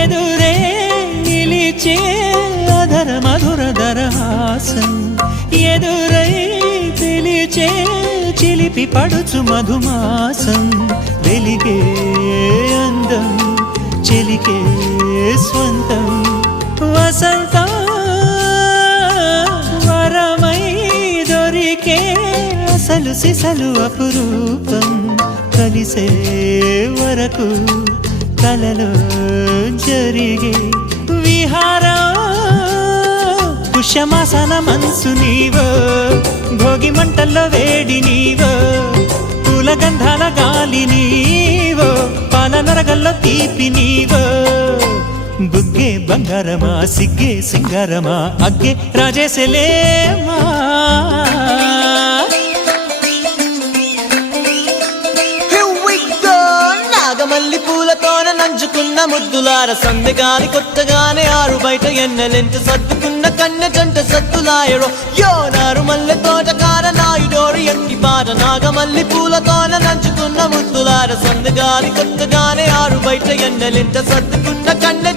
ఎదురే నిలిచే అధర మధుర దరహాసం ఎదురై పిలిచే చిలిపి పడుచు మధుమాసం వెలిగే అందం చెలికే స్వంతం వసంతం వరమై దొరికే అసలు సిసలు అపురూపం కలిసే వరకు కలలో జరిగే విహారం పుష్యమాసన మనసు నీవో భోగి మంటల్లో వేడి నీవో పూల గంధాల గాలి నీవో పాల నరగల్లో తీపి నీవో బుగ్గే బంగారమా సిగ్గే సింగారమా అగ్గే రాజేసలేమా మల్లి పూలతోన నంచుకున్న ముద్దులార సందెగాని కొత్తగానే ఆరు బయట ఎన్నెలెంట సర్దుకున్న కన్నె జంట సత్తులాయరో యోనారు మల్లె తోటకార నాయుడోరు ఎట్టి పాట నాగమల్లి పూలతోన నంచుకున్న ముద్దులార సందెగాని కొత్తగానే ఆరు బయట ఎన్నెలెంట సర్దుకున్న కన్నె